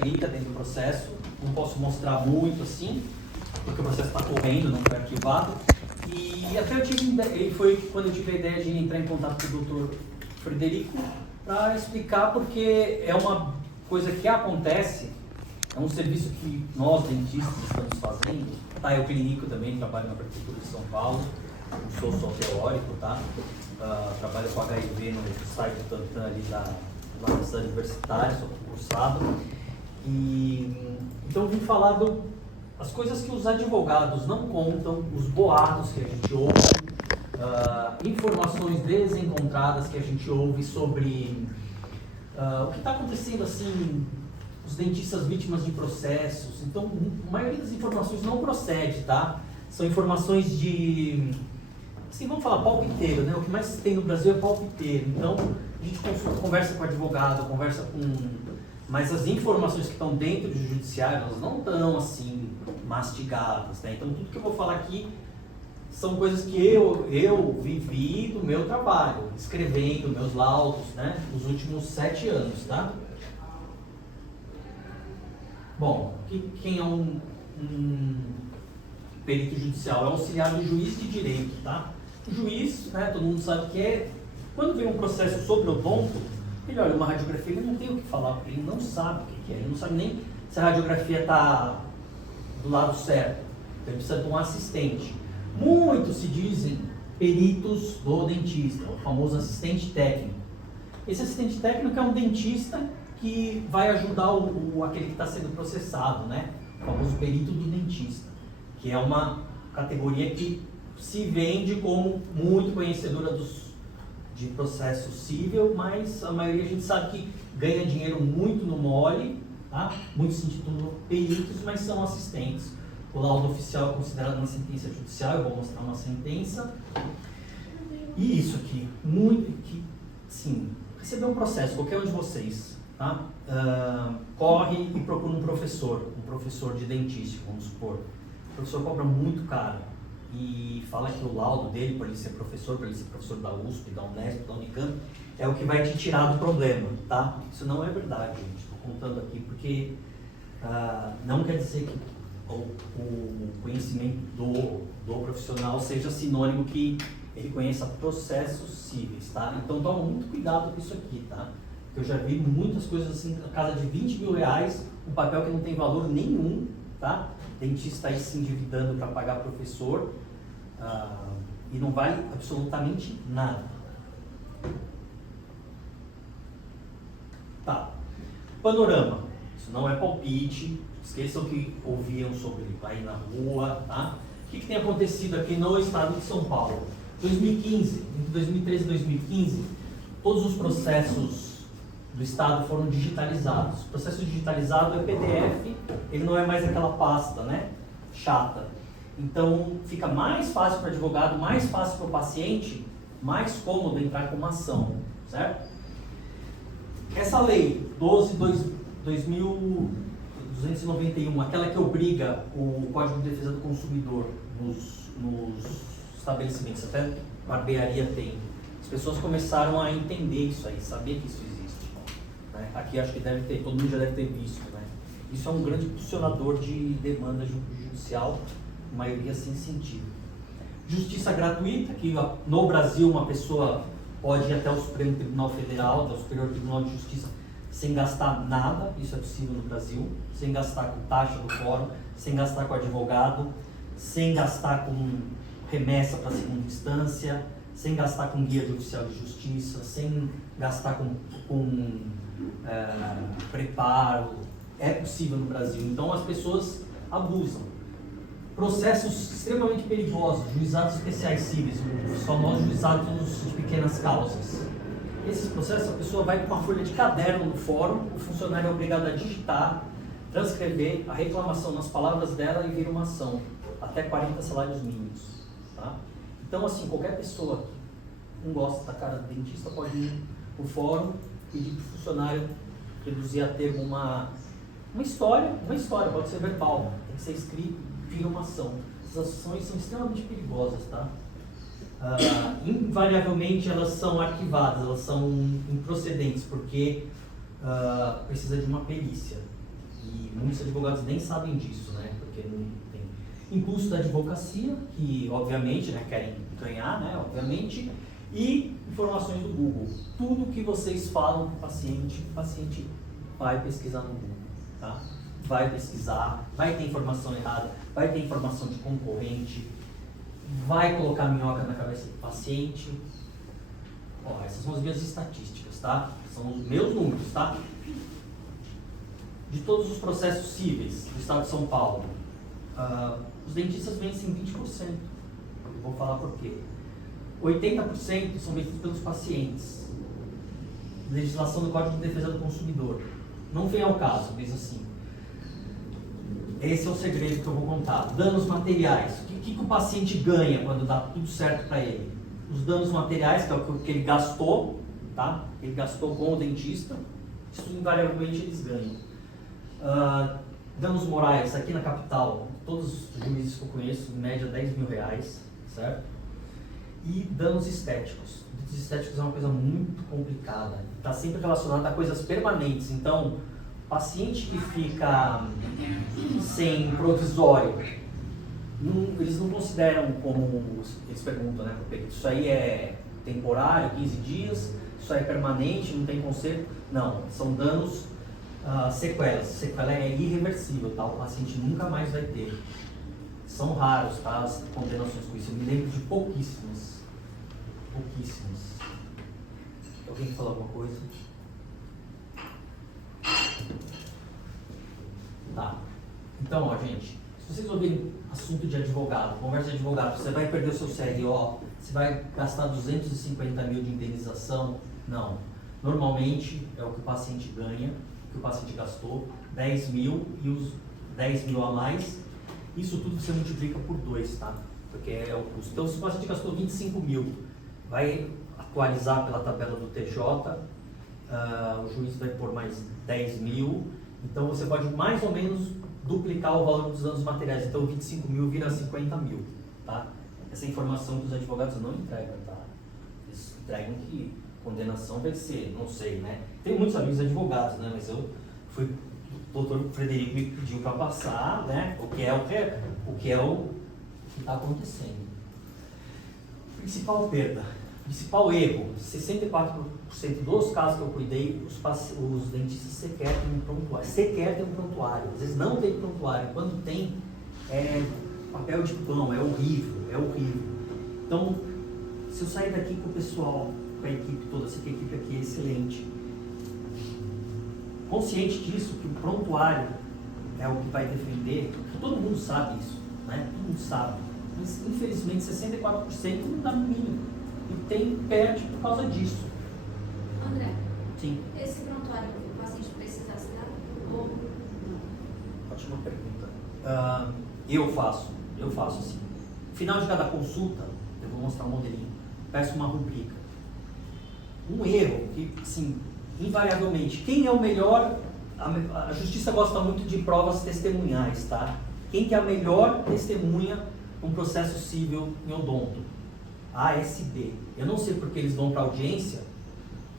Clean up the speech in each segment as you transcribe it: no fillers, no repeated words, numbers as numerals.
clínica dentro do processo, não posso mostrar muito assim, porque o processo está correndo, não foi arquivado. E até eu tive, e foi quando eu tive a ideia de entrar em contato com o Dr. Frederico para explicar, porque é uma coisa que acontece, é um serviço que nós dentistas estamos fazendo, tá? Eu clínico também, trabalho na Prefeitura de São Paulo, não sou só teórico, tá? Trabalho com HIV no site do Tantan ali da cidade universitária, sou concursado. Então eu vim falar as coisas que os advogados não contam, os boatos que a gente ouve, informações desencontradas que a gente ouve sobre o que está acontecendo assim, os dentistas vítimas de processos. Então, a maioria das informações não procede, tá? São informações de, assim, vamos falar palpiteiro, né? O que mais tem no Brasil é palpiteiro. Então, a gente conversa com o advogado, conversa com... Mas as informações que estão dentro do judiciário, elas não estão, assim, mastigadas, né? Então, tudo que eu vou falar aqui são coisas que eu vivi do meu trabalho, escrevendo meus laudos, né? Nos últimos 7 anos, tá? Bom, quem é um perito judicial? É auxiliar do juiz de direito, tá? O juiz, né, todo mundo sabe que é... Quando vem um processo sobre odonto, ele olha uma radiografia, ele não tem o que falar, porque ele não sabe o que é. Ele não sabe nem se a radiografia está do lado certo. Então ele precisa de um assistente. Muitos se dizem peritos do dentista, o famoso assistente técnico. Esse assistente técnico é um dentista que vai ajudar aquele que está sendo processado, né? O famoso perito do dentista, que é uma categoria que se vende como muito conhecedora de processo civil, mas a maioria a gente sabe que ganha dinheiro muito no mole, tá? Muitos se intitulam peritos, mas são assistentes. O laudo oficial é considerado uma sentença judicial, eu vou mostrar uma sentença. E isso aqui, sim, receber um processo, qualquer um de vocês, tá? Corre e procura um professor de dentística, vamos supor. O professor cobra muito caro e fala que o laudo dele, para ele ser professor da USP, da Unesp, da Unicamp, é o que vai te tirar do problema, tá? Isso não é verdade, gente. Estou contando aqui porque não quer dizer que o conhecimento do profissional seja sinônimo que ele conheça processos cíveis, tá? Então toma muito cuidado com isso aqui, tá? Porque eu já vi muitas coisas assim, na casa de 20 mil reais, um papel que não tem valor nenhum, tá? Dentista aí se endividando para pagar professor, e não vale absolutamente nada. Tá. Panorama. Isso não é palpite. Esqueçam que ouviam sobre aí na rua, tá? O que tem acontecido aqui no estado de São Paulo? 2015, entre 2013 e 2015, todos os processos do estado foram digitalizados. O processo digitalizado é PDF, ele não é mais aquela pasta, né? Chata. Então fica mais fácil para o advogado, mais fácil para o paciente, mais cômodo entrar com uma ação, certo? Essa lei 12.291, aquela que obriga o Código de Defesa do Consumidor nos estabelecimentos, até barbearia tem. As pessoas começaram a entender isso aí, saber que isso existe, né? Aqui acho que todo mundo já deve ter visto, né? Isso é um grande impulsionador de demanda judicial, a maioria sem sentido. Justiça gratuita, que no Brasil uma pessoa pode ir até o Supremo Tribunal Federal, até o Superior Tribunal de Justiça, sem gastar nada. Isso é possível no Brasil, sem gastar com taxa do fórum, sem gastar com advogado, sem gastar com remessa para segunda instância, sem gastar com guia de oficial de justiça, sem gastar com preparo. É possível no Brasil. Então as pessoas abusam. Processos extremamente perigosos, juizados especiais cíveis, os famosos juizados de pequenas causas. Esses processos, a pessoa vai com uma folha de caderno no fórum, o funcionário é obrigado a digitar, transcrever a reclamação nas palavras dela e vira uma ação, até 40 salários mínimos. Tá? Então, assim, qualquer pessoa que não gosta da cara do dentista pode ir para o fórum, pedir para o funcionário reduzir a termo uma história, pode ser verbal, tem que ser escrito, vira uma ação. Essas ações são extremamente perigosas, tá? Invariavelmente elas são arquivadas, elas são improcedentes, porque precisa de uma perícia. muitos advogados nem sabem disso, né? Porque não tem impulso da advocacia, que obviamente, né, querem ganhar, né, obviamente, e informações do Google. Tudo que vocês falam para o paciente vai pesquisar no Google, tá? Vai pesquisar, vai ter informação errada, vai ter informação de concorrente, vai colocar minhoca na cabeça do paciente. Ó, essas são as minhas estatísticas, tá? São os meus números, tá? De todos os processos cíveis do estado de São Paulo, os dentistas vencem 20%. Eu vou falar por quê. 80% são vencidos pelos pacientes. Legislação do Código de Defesa do Consumidor. Não vem ao caso, diz assim. Esse é o segredo que eu vou contar. Danos materiais. O que o paciente ganha quando dá tudo certo para ele? Os danos materiais, que é o que ele gastou, tá? Ele gastou com o dentista. Isso invariavelmente eles ganham. Danos morais, aqui na capital, todos os juízes que eu conheço, em média R$10.000, certo? E danos estéticos. Danos estéticos é uma coisa muito complicada, está sempre relacionado a coisas permanentes. Então, paciente que fica sem provisório, eles não consideram como, eles perguntam, né? Porque isso aí é temporário, 15 dias, isso aí é permanente, não tem conserto. Não, são danos, sequelas. Sequela é irreversível, tá? O paciente nunca mais vai ter. São raros, tá? As condenações com isso. Eu me lembro de pouquíssimas. Pouquíssimas. Alguém quer falar alguma coisa? Tá. Então, ó, gente, se vocês ouvirem assunto de advogado, conversa de advogado, você vai perder o seu CRO, você vai gastar 250 mil de indenização? Não. Normalmente é o que o paciente ganha, o que o paciente gastou, 10 mil e os 10 mil a mais. Isso tudo você multiplica por 2, tá? Porque é o custo. Então, se o paciente gastou 25 mil, vai atualizar pela tabela do TJ, o juiz vai pôr mais 10 mil, então você pode mais ou menos duplicar o valor dos danos materiais. Então, 25 mil vira 50 mil, tá? Essa informação que os advogados não entregam, tá? Eles entregam que condenação vai ser, não sei, né? Tem muitos amigos advogados, né? Mas eu fui... O doutor Frederico me pediu para passar, né, o que está acontecendo. Principal perda, principal erro, 64% dos casos que eu cuidei, os dentistas sequer têm um prontuário. Sequer tem um prontuário, às vezes não tem prontuário. Quando tem, é papel de pão, é horrível, é horrível. Então, se eu sair daqui com o pessoal, com a equipe toda, essa equipe aqui é excelente, consciente disso, que o prontuário é o que vai defender, todo mundo sabe isso, né? Todo mundo sabe. Mas, infelizmente, 64% não dá no mínimo. E perde por causa disso. André, sim. Esse prontuário que o paciente precisa assinar ou não? Ótima pergunta. Eu faço assim. No final de cada consulta, eu vou mostrar um modelinho, peço uma rubrica. Um erro que, assim, invariavelmente, quem é o melhor? A justiça gosta muito de provas testemunhais, tá? Quem que é a melhor testemunha num processo civil em odonto? A ASB. Eu não sei porque eles vão para audiência,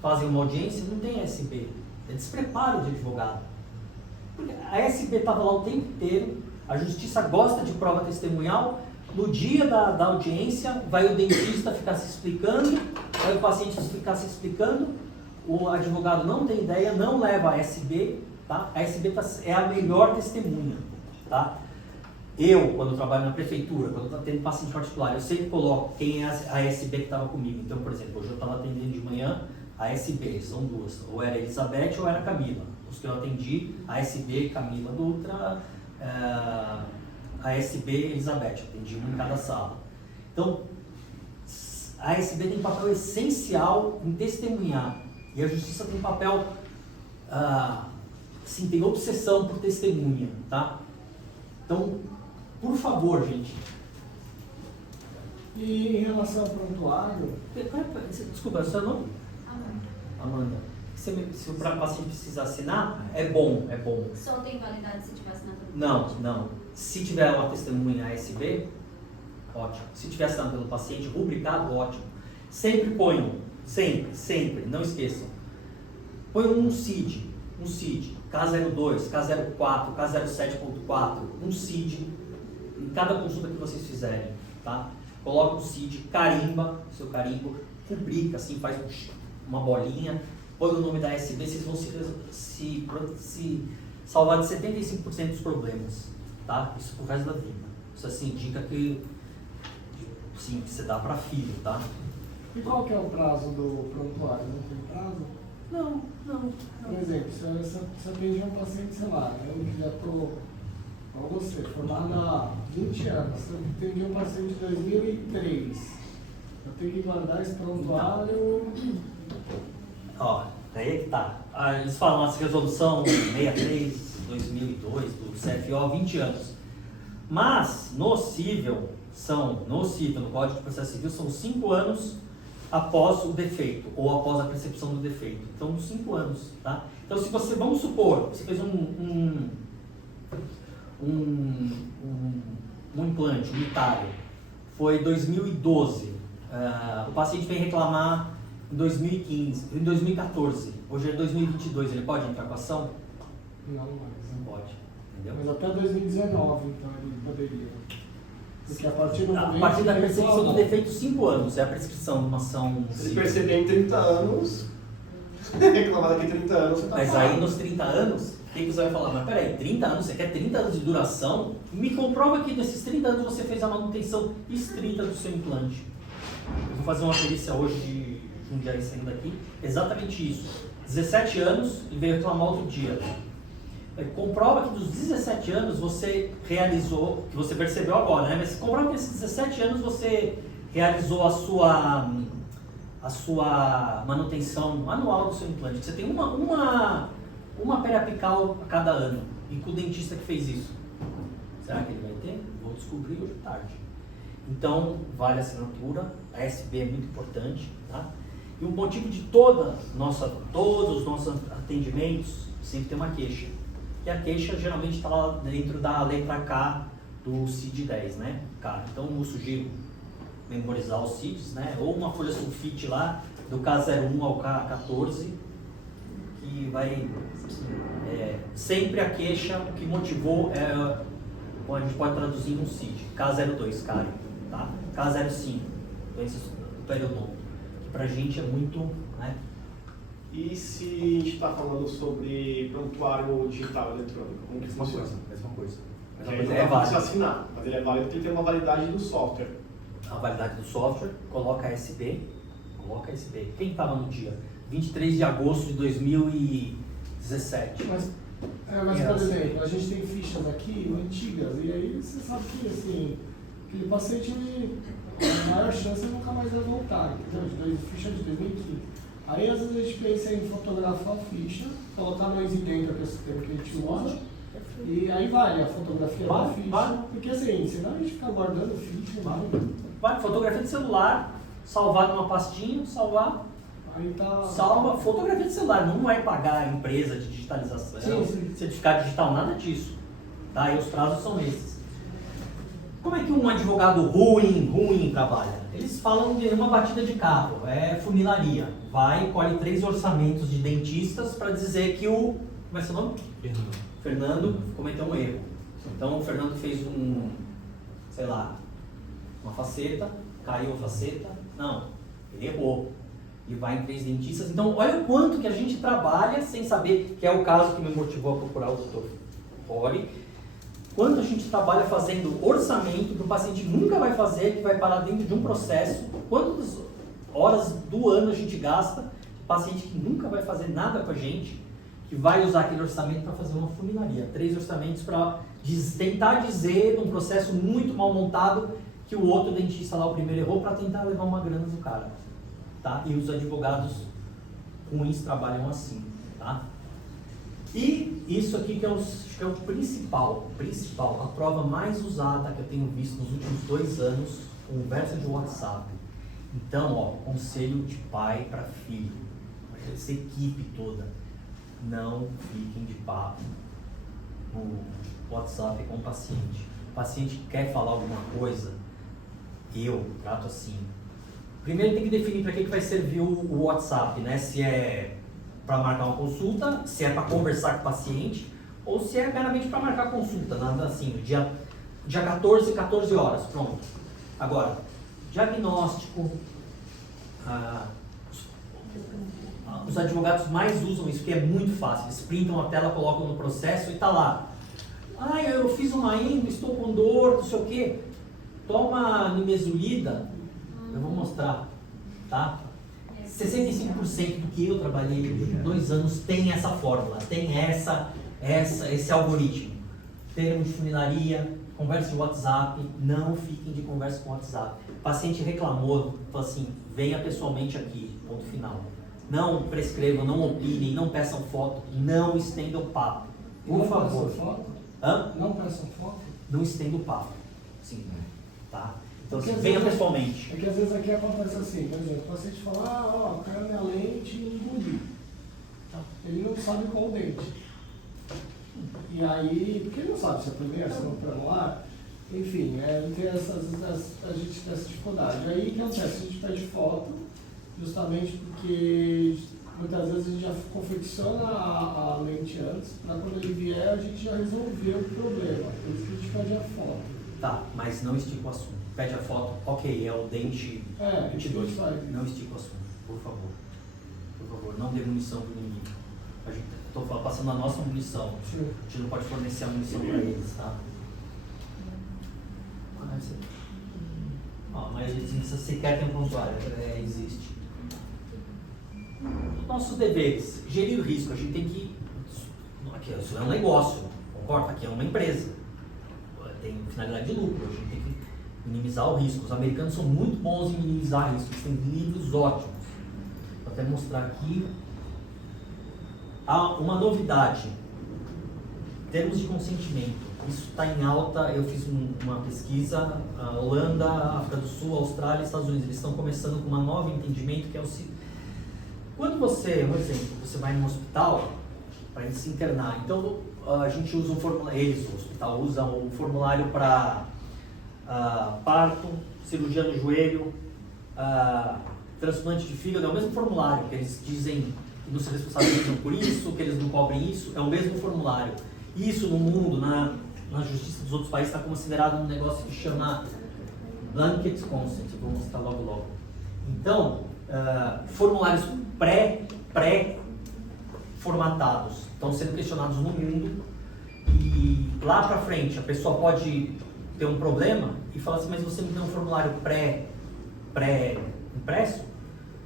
fazem uma audiência e não tem ASB. É despreparo de advogado. Porque a ASB estava lá o tempo inteiro, a justiça gosta de prova testemunhal, no dia da audiência vai o dentista ficar se explicando, vai o paciente ficar se explicando, o advogado não tem ideia, não leva a ASB, tá? A ASB é a melhor testemunha, tá? Eu, quando trabalho na prefeitura, quando estou tendo paciente particular, eu sempre coloco quem é a ASB que estava comigo. Então, por exemplo, hoje eu estava atendendo de manhã a ASB, são duas, ou era Elizabeth ou era Camila. Os que eu atendi, a ASB Camila Dutra, a ASB Elizabeth, atendi um em cada sala. Então, a ASB tem um papel essencial em testemunhar. E a justiça tem um papel, sim, tem obsessão por testemunha, tá? Então, por favor, gente. E em relação ao prontuário... Desculpa, seu nome? Amanda. Se o paciente precisar assinar, é bom. Só tem validade se tiver assinado? Não. Se tiver uma testemunha ASB, ótimo. Se tiver assinado pelo paciente, rubricado, ótimo. Sempre ponham, sempre, não esqueçam. Põe um CID. K02, K04, K07.4, um CID em cada consulta que vocês fizerem, tá? Coloca o CID, carimba o seu carimbo, rubrica, assim, faz uma bolinha, põe o nome da SB, vocês vão se salvar de 75% dos problemas, tá? Isso pro resto da vida. Isso assim indica que, sim, que você dá para filho, tá? E qual que é o prazo do prontuário? Não tem prazo? Não. Por exemplo, se eu atender um paciente, sei lá, eu já estou, igual você, formado há 20 anos, eu atendi um paciente em 2003, eu tenho que guardar esse prontuário... Ó, aí é que tá. Eles falam essa resolução 63/2002 do CFO, 20 anos. Mas, no Cível, no Código de Processo Civil, são 5 anos após o defeito, ou após a percepção do defeito. Então, 5 anos, tá? Então, se você, vamos supor, você fez um implante unitário, foi 2012, o paciente vem reclamar em 2015, em 2014, hoje é 2022, ele pode entrar com a ação? Não mais. Não pode, entendeu? Mas até 2019, então, ele poderia. Porque a partir do momento... A partir da que ele percepção do reclamou. defeito, 5 anos é a prescrição de uma ação Se ele civil. perceber em 30 anos, reclamar daqui 30 anos, você tá Mas fora. aí nos 30 anos, o que você vai falar? Mas peraí, 30 anos, você quer 30 anos de duração? Me comprova que nesses 30 anos você fez a manutenção estrita do seu implante. Eu vou fazer uma perícia hoje de Jundiaí saindo daqui, exatamente isso. 17 anos e veio reclamar outro dia. Comprova que dos 17 anos você realizou, que você percebeu agora, né? Mas comprova que nesses 17 anos você realizou a sua manutenção anual do seu implante. Você tem uma periapical a cada ano. E com o dentista que fez isso. Será que ele vai ter? Vou descobrir hoje à tarde. Então, vale a assinatura. A SB é muito importante, tá? E o motivo de todos os nossos atendimentos sempre tem uma queixa. E a queixa geralmente está lá dentro da letra K do CID-10, né? K. Então, eu sugiro memorizar os CIDs, né? Ou uma folha sulfite lá, do K01 ao K14, que vai... sempre a queixa, o que motivou, a gente pode traduzir em um CID. K02, cárie, tá? K05, doenças do periodonto. Que pra gente é muito, né? E se a gente está falando sobre prontuário digital eletrônico, como que funciona? Mesma coisa. Porque aí não dá pra você assinar, mas ele é válido porque ele tem uma validade do software. A validade do software, coloca a SB. Quem estava no dia? 23 de agosto de 2017. Mas, por exemplo, a gente tem fichas aqui antigas, e aí você sabe que, assim, aquele paciente, a maior chance é nunca mais vai voltar, entendeu? Ficha de 2015. Aí, às vezes, a gente pensa em fotografar a ficha, colocar no Exidenta, que é o sistema que a gente usa, e aí vale a fotografia da ficha. Vale. Porque, assim, senão a gente fica guardando ficha, Vai, fotografia de celular, salvar numa pastinha, aí tá... salva, fotografia de celular, não vai pagar a empresa de digitalização, Sim. certificado digital, nada disso. Tá? E os prazos são esses. Como é que um advogado ruim trabalha? Eles falam de uma batida de carro, é funilaria. Vai, colhe 3 orçamentos de dentistas para dizer que o... Como é seu nome? Fernando cometeu um erro. Então o Fernando fez uma faceta, caiu a faceta. Não, ele errou. E vai em 3 dentistas. Então olha o quanto que a gente trabalha sem saber, que é o caso que me motivou a procurar o Dr. Rory. Quanto a gente trabalha fazendo orçamento que o paciente nunca vai fazer, que vai parar dentro de um processo. Quantas horas do ano a gente gasta, paciente que nunca vai fazer nada com a gente, que vai usar aquele orçamento para fazer uma funilaria. 3 orçamentos para tentar dizer, num processo muito mal montado, que o outro dentista lá, o primeiro, errou para tentar levar uma grana do cara. Tá? E os advogados ruins trabalham assim. Tá? E isso aqui que é o principal, a prova mais usada que eu tenho visto nos últimos 2 anos, conversa de WhatsApp. Então, conselho de pai para filho, essa equipe toda, não fiquem de papo no WhatsApp com o paciente. O paciente quer falar alguma coisa, eu trato assim. Primeiro tem que definir para que vai servir o WhatsApp, né? Se é para marcar uma consulta, se é para conversar com o paciente, ou se é meramente para marcar consulta, nada assim, dia 14 horas, pronto. Agora, diagnóstico, os advogados mais usam isso, que é muito fácil, eles printam a tela, colocam no processo e tá lá. Ah, eu fiz uma endo, estou com dor, não sei o quê. Toma nimesulida, eu vou mostrar, tá? 65% do que eu trabalhei em 2 anos tem essa fórmula, tem esse algoritmo. Termo de funilaria, conversa de WhatsApp, não fiquem de conversa com WhatsApp. O paciente reclamou, falou assim, venha pessoalmente aqui, ponto final. Não prescrevam, não opinem, não peçam foto, não estendam papo. Por favor. Peçam foto? Hã? Não peçam foto? Não estendam papo. Sim, tá? Então, Porque assim, às venha vezes- pessoalmente. É que às vezes aqui acontece assim, por exemplo, o paciente fala, caiu minha lente e engoliu. Ele não sabe qual dente. E aí, porque ele não sabe se é primeiro, se é no pranular, enfim, ele tem a gente tem essa dificuldade. Aí o que acontece? A gente pede foto, justamente porque muitas vezes a gente já confecciona a lente antes, para quando ele vier a gente já resolver o problema. Por isso que a gente pede a foto. Tá, mas não estica o assunto. Pede a foto, ok, é o dente É, 22. isso faz. Não estica o assunto, por favor. Por favor, não dê munição para o inimigo. A gente estou passando a nossa munição. Sim. A gente não pode fornecer a munição para eles, tá? Mas se você quer ter um prontuário, existe. Nossos deveres, gerir o risco, a gente tem que. Aqui isso é um negócio, concorda? Aqui é uma empresa. Tem finalidade de lucro, a gente tem que minimizar o risco. Os americanos são muito bons em minimizar riscos, têm livros ótimos. Vou até mostrar aqui. Há uma novidade, termos de consentimento. Isso está em alta, eu fiz uma pesquisa, a Holanda, África do Sul, Austrália e Estados Unidos, eles estão começando com um novo entendimento que é o seguinte. Quando você, por exemplo, você vai no hospital para se internar, então a gente usa um formulário, o hospital usa um formulário para parto, cirurgia no joelho, transplante de fígado, é o mesmo formulário que eles dizem que não se responsabilizam por isso, que eles não cobrem isso, é o mesmo formulário. Isso no mundo, na justiça dos outros países, está considerado um negócio que chama blanket consent, vou mostrar logo. Então, formulários pré-formatados estão sendo questionados no mundo e lá para frente a pessoa pode ter um problema e falar assim, mas você não tem um formulário pré-impresso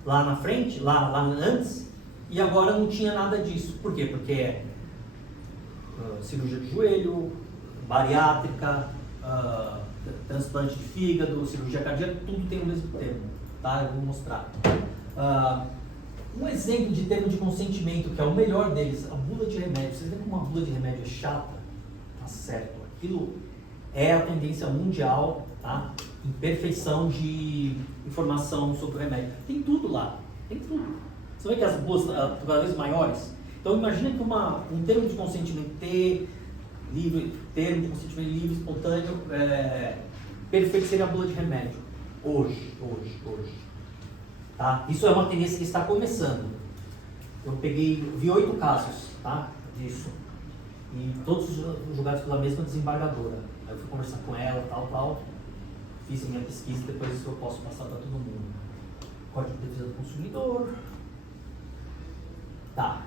lá na frente, lá antes, e agora não tinha nada disso. Por quê? Porque é cirurgia de joelho, bariátrica, transplante de fígado, cirurgia cardíaca, tudo tem o mesmo termo, tá? Eu vou mostrar. Um exemplo de termo de consentimento, que é o melhor deles, a bula de remédio. Vocês veem como uma bula de remédio é chata? Tá certo. Aquilo é a tendência mundial, tá? Em perfeição de informação sobre o remédio. Tem tudo lá, tem tudo. Você vê que as bulas estão cada vez maiores? Então imagina que um termo de consentimento termo de consentimento livre, espontâneo, perfeito seria a bula de remédio. Hoje. Tá? Isso é uma tendência que está começando. Eu vi 8 casos, tá? Disso. E todos julgados pela mesma desembargadora. Aí eu fui conversar com ela, tal. Fiz a minha pesquisa e depois eu posso passar para todo mundo. Código de Defesa do Consumidor. Tá.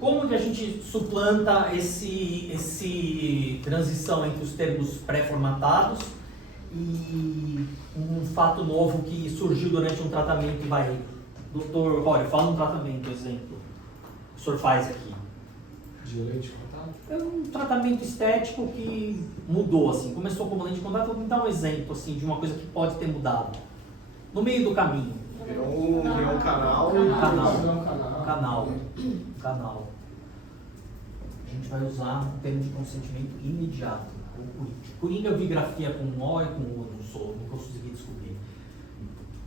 Como que a gente suplanta esse transição entre os termos pré-formatados e um fato novo que surgiu durante um tratamento? Doutor, olha, fala um tratamento, exemplo, o senhor faz aqui. De lente de contato? É um tratamento estético que mudou, assim, começou como lente de contato. Vou me dar um exemplo, assim, de uma coisa que pode ter mudado. No meio do caminho. Virou um canal. Canal. A gente vai usar um termo de consentimento imediato, o Coringa. Coringa eu vi grafia com O e com U, não consegui descobrir.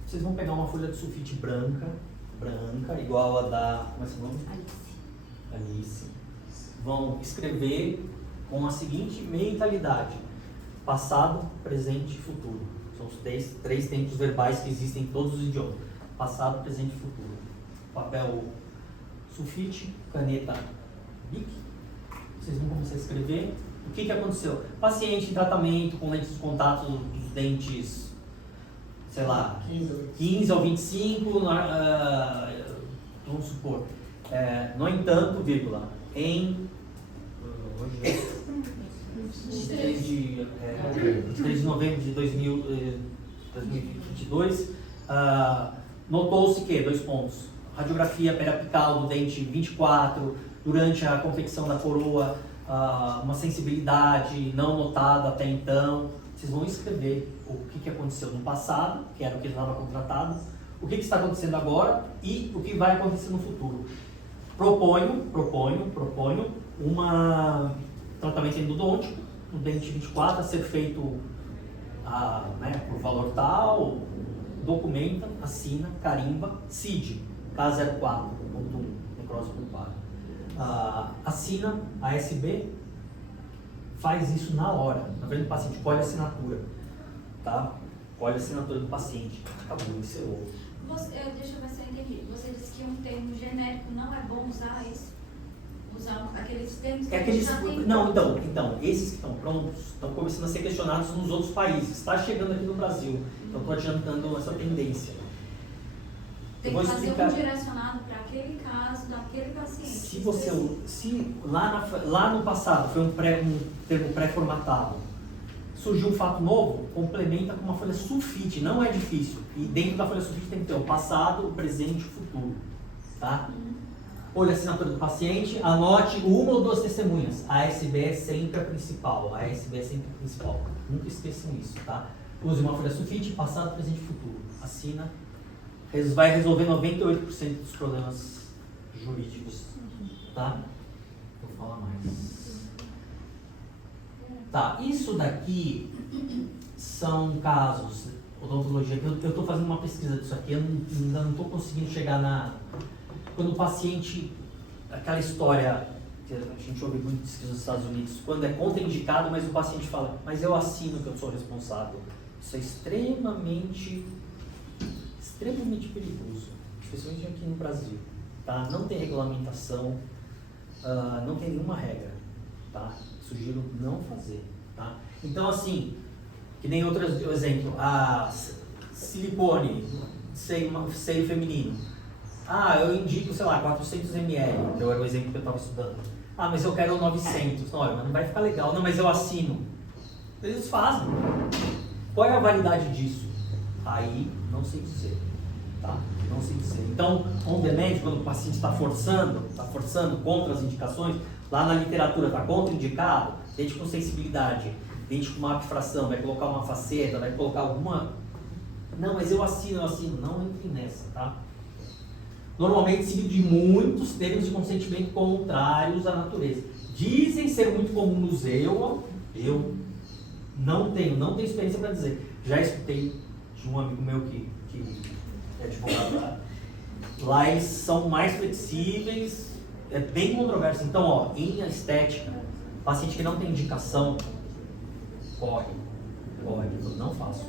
Vocês vão pegar uma folha de sulfite branca, igual a da, como é seu nome? Alice. Vão escrever com a seguinte mentalidade: passado, presente e futuro. São os três tempos verbais que existem em todos os idiomas. Passado, presente e futuro. Papel sulfite, caneta Bic, vocês vão começar a escrever. O que aconteceu? Paciente em tratamento com lentes de contato dos dentes, sei lá, 15 ao 25, vamos supor. No entanto, vírgula, em hoje é 23 de novembro de 2022, notou-se que, 2 pontos, radiografia periapical do dente 24, durante a confecção da coroa, uma sensibilidade não notada até então. Vocês vão escrever o que aconteceu no passado, que era o que estava contratado, o que está acontecendo agora e o que vai acontecer no futuro. Proponho um tratamento endodôntico no dente 24 a ser feito por valor tal, documenta, assina, carimba, CID, K04.1, necrose pulpar. Assina, a ASB faz isso na hora, na frente do paciente, colhe a assinatura, tá? Colhe a assinatura do paciente, acabou, encerrou. Deixa eu ver se eu entendi. Você disse que um termo genérico não é bom usar isso? Usar aqueles termos que a gente já tem. Não, então, esses que estão prontos estão começando a ser questionados nos outros países. Está chegando aqui no Brasil, então estou adiantando essa tendência. Tem que fazer um direcionado para aquele caso, daquele paciente. Se lá no passado foi um termo pré-formatado, surgiu um fato novo, complementa com uma folha sulfite, não é difícil. E dentro da folha sulfite tem que ter o passado, o presente e o futuro. Tá? Olha a assinatura do paciente, anote uma ou duas testemunhas. A ASB é sempre a principal. Nunca esqueçam isso, tá? Use uma folha sulfite, passado, presente e futuro. Assina. Vai resolver 98% dos problemas jurídicos, tá? Vou falar mais. Tá, isso daqui são casos, odontologia, que eu estou fazendo uma pesquisa disso aqui, eu ainda não estou conseguindo chegar quando o paciente, aquela história que a gente ouve muito pesquisa nos Estados Unidos, quando é contraindicado, mas o paciente fala, mas eu assino que eu sou responsável. Isso é extremamente perigoso, especialmente aqui no Brasil, tá? Não tem regulamentação, não tem nenhuma regra, tá? Sugiro não fazer, tá? Então, assim, que nem outro exemplo, a silicone, seio feminino. Eu indico, sei lá, 400 ml, que era o exemplo que eu estava estudando. Mas eu quero 900. Não, mas não vai ficar legal. Não, mas eu assino. Eles fazem. Qual é a validade disso? Aí, não sei dizer, tá? Não sei dizer. Então, on demand, quando o paciente está forçando contra as indicações, lá na literatura está contraindicado, dente com sensibilidade, dente com má bifração, vai colocar uma faceta, vai colocar alguma... Não, mas eu assino. Não entre nessa, tá? Normalmente seguido de muitos termos de consentimento contrários à natureza. Dizem ser muito comuns eu não tenho experiência para dizer. Já escutei de um amigo meu que é advogado lá. Lá eles são mais flexíveis, é bem controverso. Então, em estética, paciente que não tem indicação, corre, não faço.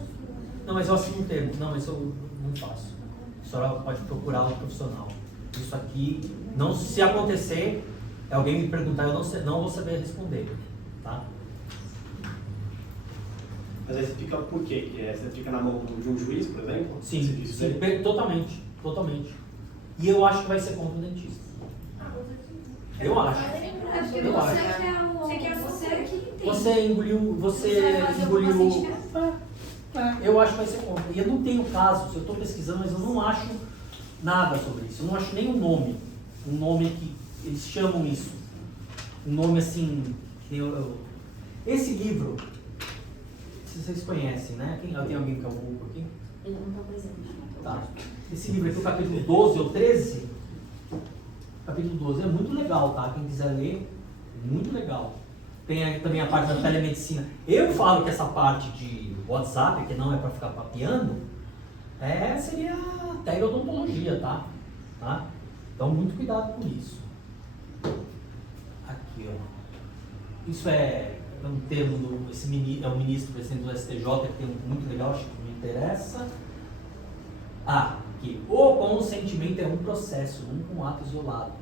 Não, mas eu assino um termo. Não, mas eu não faço. A senhora pode procurar um profissional. Isso aqui, se acontecer, alguém me perguntar, eu não vou saber responder, tá? Mas aí você fica por quê? Você fica na mão de um juiz, por exemplo? Sim, totalmente. E eu acho que vai ser contra o dentista. Eu acho. É porque você que entende. Você engoliu. Eu acho que vai ser contra. E eu não tenho casos, eu estou pesquisando, mas eu não acho nada sobre isso. Eu não acho nem um nome que eles chamam isso. Um nome assim. Esse livro, vocês conhecem, né? Tem alguém que é o Google aqui? Eu não estou presente. Tá. Esse livro aqui, o capítulo 12 ou 13, capítulo 12 é muito legal, tá? Quem quiser ler, muito legal. Tem aí também a parte da telemedicina. Eu falo que essa parte de WhatsApp, que não é para ficar papeando, seria a teleodontologia, tá? Então, muito cuidado com isso. Aqui, ó. Isso é um termo é o ministro, presidente do STJ, que tem um muito legal, acho que me interessa. Aqui. O consentimento é um processo, um ato isolado.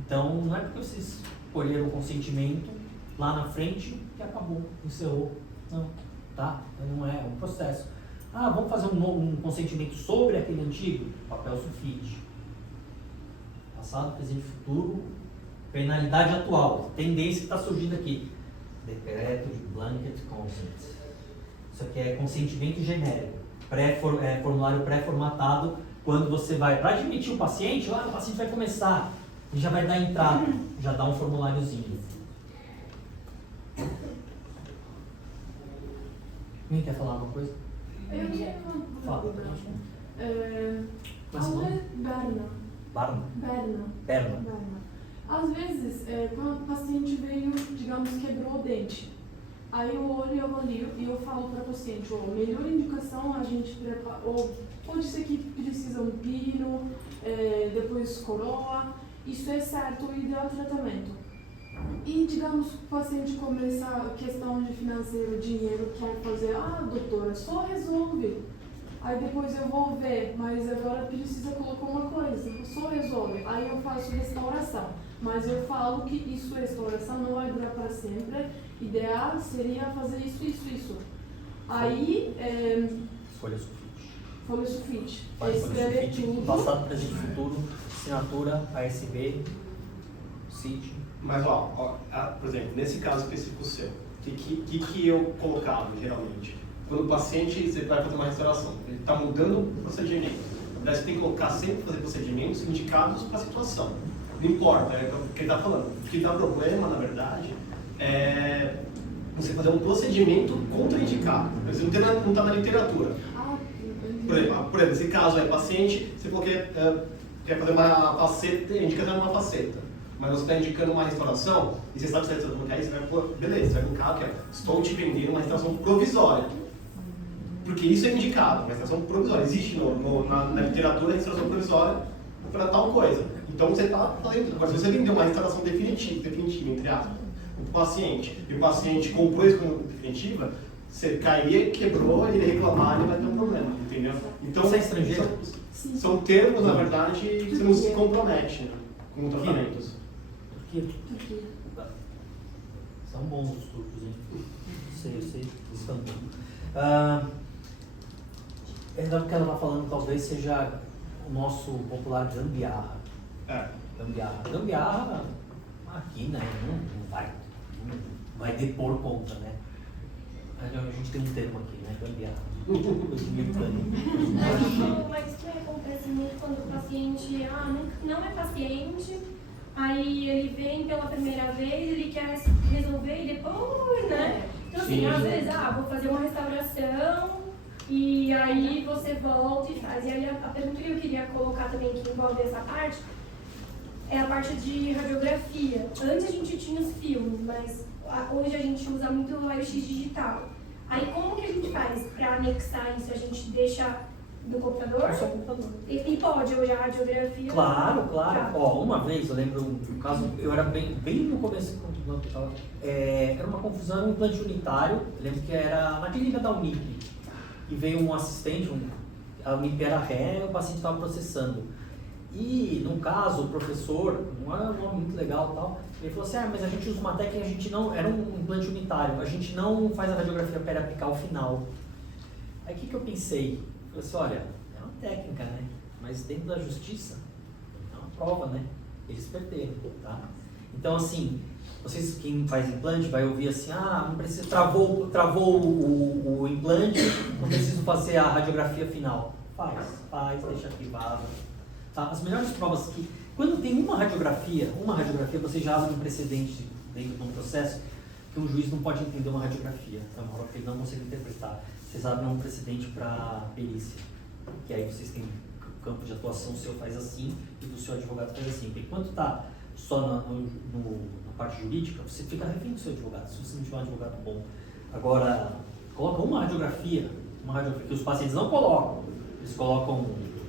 Então, não é porque vocês escolheram o consentimento lá na frente que acabou, encerrou. Não, tá? Não é um processo. Ah, vamos fazer um consentimento sobre aquele antigo? Papel sulfite. Passado, presente e futuro. Penalidade atual. Tendência que está surgindo aqui. Decreto de blanket consent. Isso aqui é consentimento genérico. Formulário pré-formatado. Quando você vai para admitir o paciente, o paciente vai começar e já vai dar entrada. Já dá um formuláriozinho. Quem quer falar alguma coisa? Eu tinha uma Fala. dúvida. Mas Às não. vezes, Barna? Berna. Perna. Às vezes, quando o paciente veio, digamos, quebrou o dente, aí eu olho e avalio e eu falo para o paciente, melhor indicação a gente prepara, ou pode ser que precisa um pino, depois coroa, isso é certo, o ideal tratamento. E, digamos, o paciente começa a questão de financeiro, dinheiro, quer fazer, doutora, só resolve. Aí depois eu vou ver, mas agora precisa colocar uma coisa, só resolve. Aí eu faço restauração. Mas eu falo que isso, restauração, não vai durar para sempre. Ideal seria fazer isso. Aí, Folha sulfite. folha sulfite. Faz folha Escrever sulfite, tudo. passado, presente e futuro, assinatura, ASB, CIT. Mas, por exemplo, nesse caso específico seu, o que eu colocava, geralmente? Quando o paciente você vai fazer uma restauração, ele está mudando o procedimento. Daí você tem que colocar sempre fazer procedimentos indicados para a situação. Não importa, é o que ele está falando. O que dá problema, na verdade, é você fazer um procedimento contraindicado. Isso não está na literatura. Por exemplo, esse caso é paciente, você falou que quer fazer uma faceta, indicação uma faceta. Mas você está indicando uma restauração, e você sabe que você vai colocar isso, você vai pôr, beleza, você vai colocar que estou te vendendo uma restauração provisória. Porque isso é indicado, uma restauração provisória. Existe na literatura a restauração provisória para tal coisa. Então você está fazendo. Agora, se você vendeu uma restauração definitiva, entre aspas, para o paciente, e o paciente comprou isso como definitiva, você cairia, quebrou, ele reclamar, ele vai ter um problema, entendeu? Então, Você é estrangeiro? são termos, na verdade, que você não se compromete, né, com tratamentos. Turquia. São bons os turcos, hein? Eu sei, estão bons. É verdade que ela está falando, talvez seja o nosso popular gambiarra. Gambiarra, aqui, né? Não vai depor conta, né? A gente tem um termo aqui, né? Gambiarra. Mas o que acontece muito quando o paciente não é paciente, aí ele vem pela primeira vez, ele quer resolver e depois, né? Então assim, Sim. às vezes, vou fazer uma restauração e aí você volta e faz. E aí a pergunta que eu queria colocar também, que envolve essa parte, é a parte de radiografia. Antes a gente tinha os filmes, mas hoje a gente usa muito o raio-x digital. Aí como que a gente faz para anexar isso? A gente deixa no computador? No seu computador. E pode hoje a radiografia? Claro. Tá. Uma vez, eu lembro um caso, eu era bem no começo do hospital, era uma confusão, era um implante unitário, eu lembro que era na clínica da Unip, e veio um assistente, a Unip era ré, o paciente estava processando. E, no caso, o professor, não era um nome muito legal e tal, ele falou assim, mas a gente usa uma técnica, a gente não, era um implante unitário, a gente não faz a radiografia periapical final. Aí o que eu pensei? Eu falei assim, olha, é uma técnica, né? Mas dentro da justiça, é uma prova, né? Eles perderam, tá? Então, assim, vocês, quem faz implante vai ouvir assim, não precisa, travou o implante, não preciso fazer a radiografia final. Faz, deixa arquivado. Tá? As melhores provas que, quando tem uma radiografia, você já abre um precedente dentro de um processo que um juiz não pode entender uma radiografia, é uma prova que ele não consegue interpretar. Vocês abrem um precedente para perícia, que aí vocês têm o campo de atuação, o seu faz assim e do seu advogado faz assim. Enquanto está só na parte jurídica, você fica refém do seu advogado, se você não tiver um advogado bom. Agora, coloca uma radiografia que os pacientes não colocam, eles colocam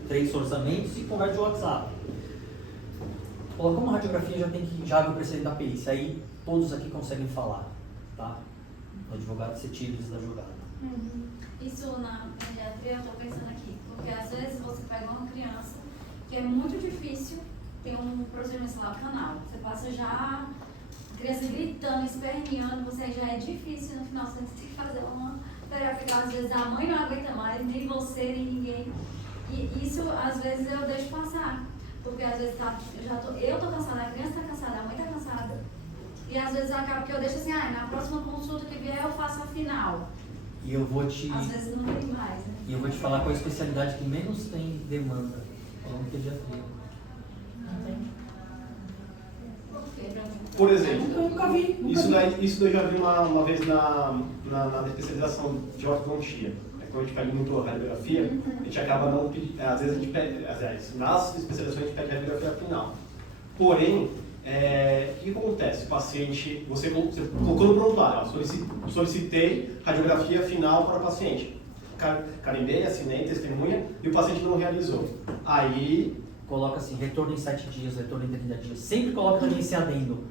3 orçamentos e conversa de WhatsApp. Coloca uma radiografia, já abre o precedente da perícia, aí todos aqui conseguem falar, tá? O advogado, você tira eles da jogada. Isso na pediatria eu estou pensando aqui, porque às vezes você pega uma criança que é muito difícil tem um procedimento, sei lá, canal. Você passa já, a criança gritando, esperneando, você já é difícil no final, você tem que fazer uma terapia, às vezes a mãe não aguenta mais, nem você, nem ninguém. E isso, às vezes, eu deixo passar. Porque às vezes eu tô cansada, a criança tá cansada, a mãe tá cansada. E às vezes acaba que eu deixo assim, na próxima consulta que vier eu faço a final. E eu vou te... Às vezes não tem mais, né? E eu vou te falar qual é a especialidade que menos tem demanda. Falando pediatria. Não tem. Por quê, pra mim? Por exemplo, Eu nunca vi. isso daí eu já vi uma vez na especialização de ortodontia. Quando a gente pede muito radiografia, a gente acaba não pedindo, às vezes a gente pede, aliás, nas especializações a gente pede radiografia final. Porém, o que acontece? O paciente, você colocou no prontuário, solicitei radiografia final para o paciente. Carimbei, assinei, testemunha e o paciente não realizou. Aí... Coloca assim, retorno em 7 dias, retorno em 30 dias. Sempre coloca também esse adendo.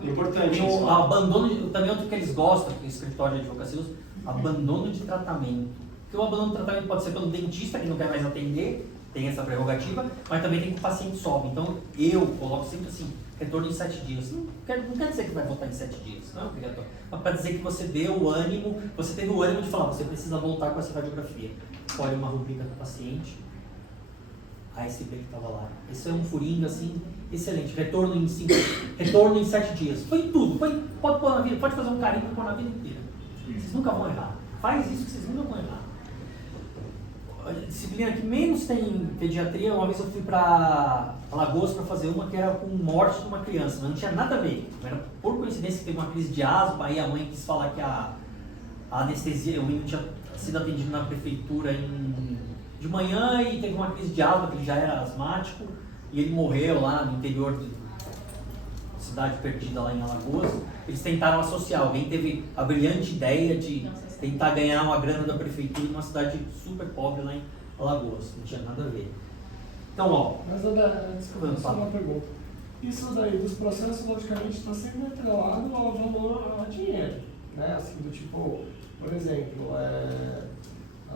Importante o isso. abandono, também outro que eles gostam, que o escritório de advocacia usa, abandono de tratamento. Porque o abandono de tratamento pode ser pelo dentista que não quer mais atender, tem essa prerrogativa, mas também tem que o paciente sobe. Então eu coloco sempre assim, retorno em 7 dias. Não quer dizer que vai voltar em 7 dias, não é obrigatório. Mas para dizer que você deu o ânimo, você teve o ânimo de falar, você precisa voltar com essa radiografia. Escolhe uma rubrica do paciente, a SB que estava lá. Esse é um furinho assim, excelente. Retorno em 7 dias. Foi tudo. Pode pôr na vida, pode fazer um carinho e pôr na vida inteira. Vocês nunca vão errar. Faz isso que vocês nunca vão errar. A disciplina que menos tem pediatria, uma vez eu fui para Alagoas para fazer uma que era com morte de uma criança, mas não tinha nada a ver. Era por coincidência que teve uma crise de asma, aí a mãe quis falar que a anestesia, o menino tinha sido atendido na prefeitura de manhã e teve uma crise de asma, que ele já era asmático, e ele morreu lá no interior de cidade perdida lá em Alagoas. Eles tentaram associar, alguém teve a brilhante ideia de tentar ganhar uma grana da prefeitura numa cidade super pobre lá em Alagoas, não tinha nada a ver. Então, ó... Mas, desculpa, só uma pergunta. Isso daí dos processos, logicamente, está sempre atrelado ao valor, a dinheiro, né? Assim, do tipo, por exemplo,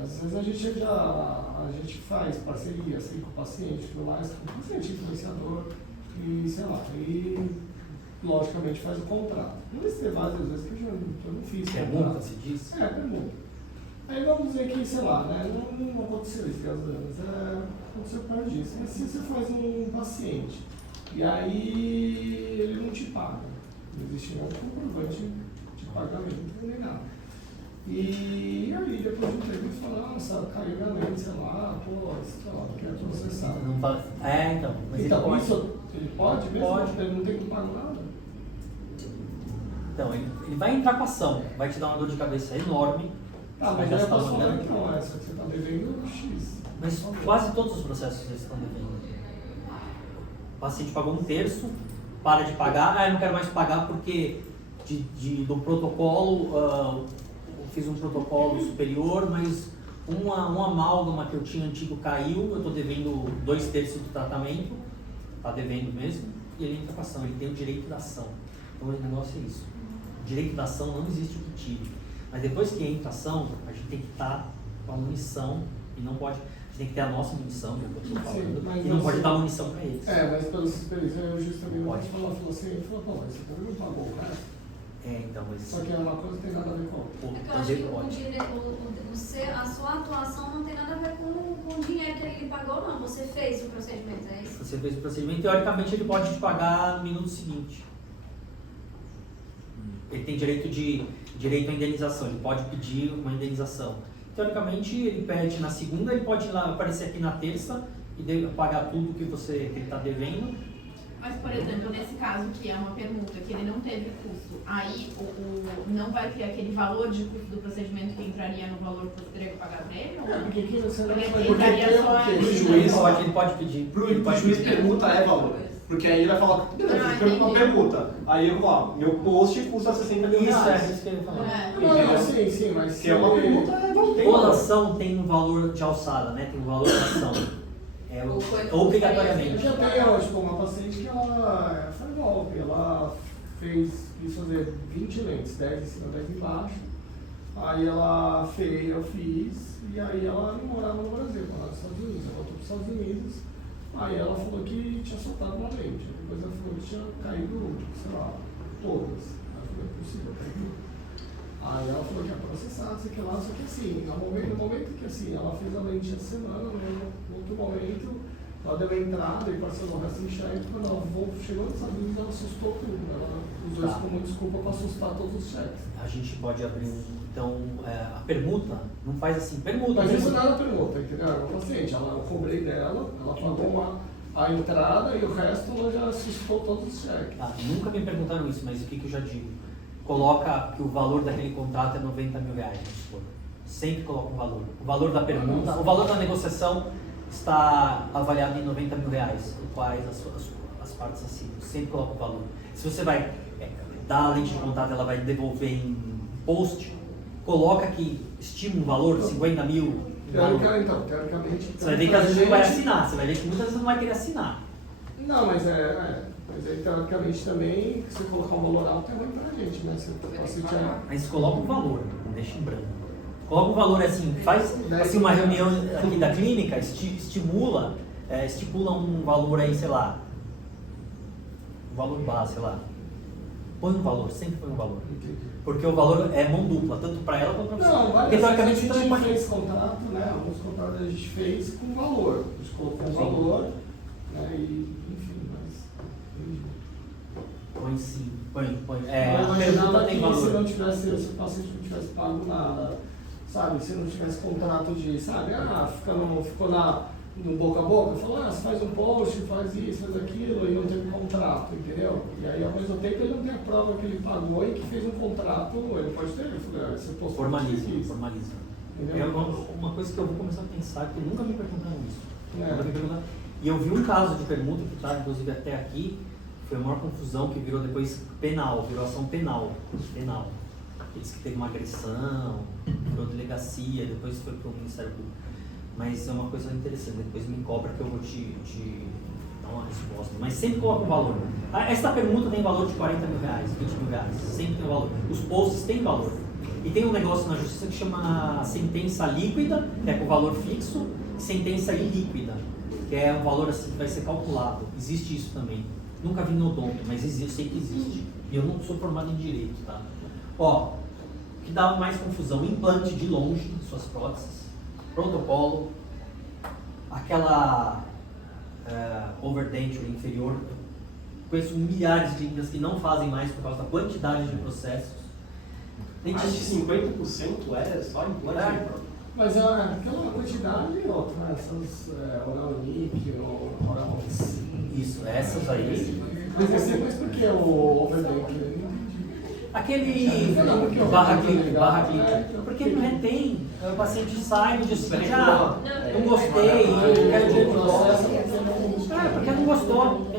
às vezes a gente faz parceria assim, com o paciente, tudo mais, com o paciente influenciador, e sei lá, e logicamente faz o contrato. Não sei várias vezes que eu não fiz. Pergunta, se diz? Pergunta. Aí vamos dizer que, sei lá, né, não aconteceu isso, graças a Deus, aconteceu por causa disso. Mas se você faz um paciente, e aí ele não te paga, não existe nenhum comprovante de pagamento, nem nada. E aí, depois de um tempo, ele fala, nossa, caiu minha lente, sei lá, sei lá, não quero processar. Não fala... então, mas então, ele pode. isso ele pode mesmo? Pode. Ele não tem que pagar nada? Então, ele vai entrar com ação, vai te dar uma dor de cabeça enorme. Ah, você mas vai aí eu gastar posso uma falar grana. que não, essa que você está devendo X. Mas quase todos os processos eles estão devendo. O paciente pagou 1/3, para de pagar, eu não quero mais pagar porque do protocolo, eu fiz um protocolo superior, mas um amálgama que eu tinha antigo caiu, eu estou devendo 2/3 do tratamento, está devendo mesmo, e ele entra com ação, ele tem o direito da ação. Então o negócio é isso. O direito da ação não existe o que tire. Mas depois que entra a ação, a gente tem que estar com a munição e não pode. A gente tem que ter a nossa munição, que é o que eu estou falando, e não pode dar munição para eles. Mas pelas experiências, eu justamente Pode. falou assim, ele falou, pô, esse cara não pagou o cara. Então, mas. Só que é uma coisa que tem nada a ver com a outra. Pô, É que eu acho poder que pode. a sua atuação não tem nada a ver com o dinheiro que ele pagou, não. Você fez o procedimento, é isso? Você fez o procedimento, teoricamente ele pode te pagar no minuto seguinte. Ele tem direito à indenização, ele pode pedir uma indenização. Teoricamente, ele pede na segunda, ele pode ir lá, aparecer aqui na terça e pagar tudo que ele está devendo. Mas, por exemplo, nesse caso que é uma permuta, que ele não teve custo, aí não vai ter aquele valor de custo do procedimento que entraria no valor que você teria que pagar para ele? Ou não? Porque aqui você não Porque vai entraria só a- Pro juiz, Ele pode pedir. pro juiz permuta é valor. Porque aí ele vai falar, beleza, você pergunta uma permuta. Aí eu vou falar, meu post custa 60 mil Isso, reais. isso que ele falou. Não, sim, mas Se é uma permuta, é valor. Toda ação tem um valor de alçada, né? Tem um valor de ação. Ou foi- Obrigatoriamente. Eu já tenho, tipo, uma paciente que ela foi golpe, ela quis fazer 20 lentes, 10 em cima, 10 embaixo. Aí ela fez, eu fiz, e aí ela não morava no Brasil, morava nos Estados Unidos. Ela voltou para os Estados Unidos, Aí ela falou que tinha soltado uma lente. Depois ela falou que tinha caído, sei lá, todas. Aí eu falei, é possível, caiu. Aí ela falou que ia processar, sei que lá, só que assim, no momento que assim, ela fez a lente essa semana, no outro momento, ela deu a entrada e parcelou o resto em cheque. Quando ela chegou nos Estados Unidos, ela assustou tudo. Ela usou isso como desculpa para assustar todos os cheques. A gente pode abrir então, a permuta, não faz assim, permuta. Mas isso não era permuta, entendeu? Era uma paciente, eu cobrei dela, ela pagou a entrada e o resto ela já assustou todos os cheques. Ah, nunca me perguntaram isso, mas o que eu já digo? Coloca que o valor daquele contrato é 90 mil reais, vamos supor. Sempre coloca um valor. O valor da permuta, o valor da negociação está avaliado em 90 mil reais, o quais as partes assinam. Sempre coloca o valor. Se você vai dar a lente de contato, ela vai devolver em post, coloca que estima um valor, 50 mil. Teoricamente. Você vai ver que às vezes não vai assinar, você vai ver que muitas vezes não vai querer assinar. Não, mas mas aí teoricamente também, se você colocar um valor alto, é ruim pra gente, né? Mas coloca um valor, não deixa em branco. Coloca um valor assim, faz assim, uma reunião aqui da clínica, estipula um valor aí, sei lá, um valor base, sei lá. Põe um valor, sempre põe um valor. Porque o valor é mão dupla, tanto para ela quanto para você. Não, Porque teoricamente você também a pode. gente fez contrato, né? Alguns contratos a gente fez com valor. A gente colocou um valor, né? E, enfim, Põe sim, põe. Eu A imaginava pergunta tem que valor. se o paciente não tivesse pago nada, sabe? Se não tivesse contrato de, sabe? Ficou no boca a boca, falou, você faz um post, faz isso, faz aquilo, e não teve contrato, entendeu? E aí, ao mesmo tempo, ele não tem a prova que ele pagou e que fez um contrato, ele pode ter, ele falou, você postou Formaliza. Entendeu? É uma coisa que eu vou começar a pensar, que nunca me perguntaram isso. É. Nunca me perguntaram. E eu vi um caso de permuta que está, inclusive, até aqui, foi a maior confusão, que virou depois virou ação penal. Eles que teve uma agressão, virou delegacia, depois foi para o Ministério Público. Mas é uma coisa interessante, depois me cobra que eu vou te dar uma resposta. Mas sempre coloca um valor. Esta permuta tem valor de 40 mil reais, 20 mil reais, sempre tem valor. Os posts têm valor. E tem um negócio na justiça que chama sentença líquida, que é com valor fixo, e sentença ilíquida, que é um valor assim que vai ser calculado. Existe isso também. Nunca vi no odonto, mas eu sei que existe. E eu não sou formado em direito, tá? Ó, o que dá mais confusão, implante de longe, suas próteses, protocolo, aquela overdenture inferior. Eu conheço milhares de clínicas que não fazem mais por causa da quantidade de processos. Mais de 50% é só implante. Mas aquela quantidade é outra, né? Essas oral NIP, oral Isso, essas aí. Mas por que o overdenture? Aquele barra clínica. Porque não retém. O paciente sai e diz assim, não gostei, eu quero dinheiro de volta. Porque não gostou,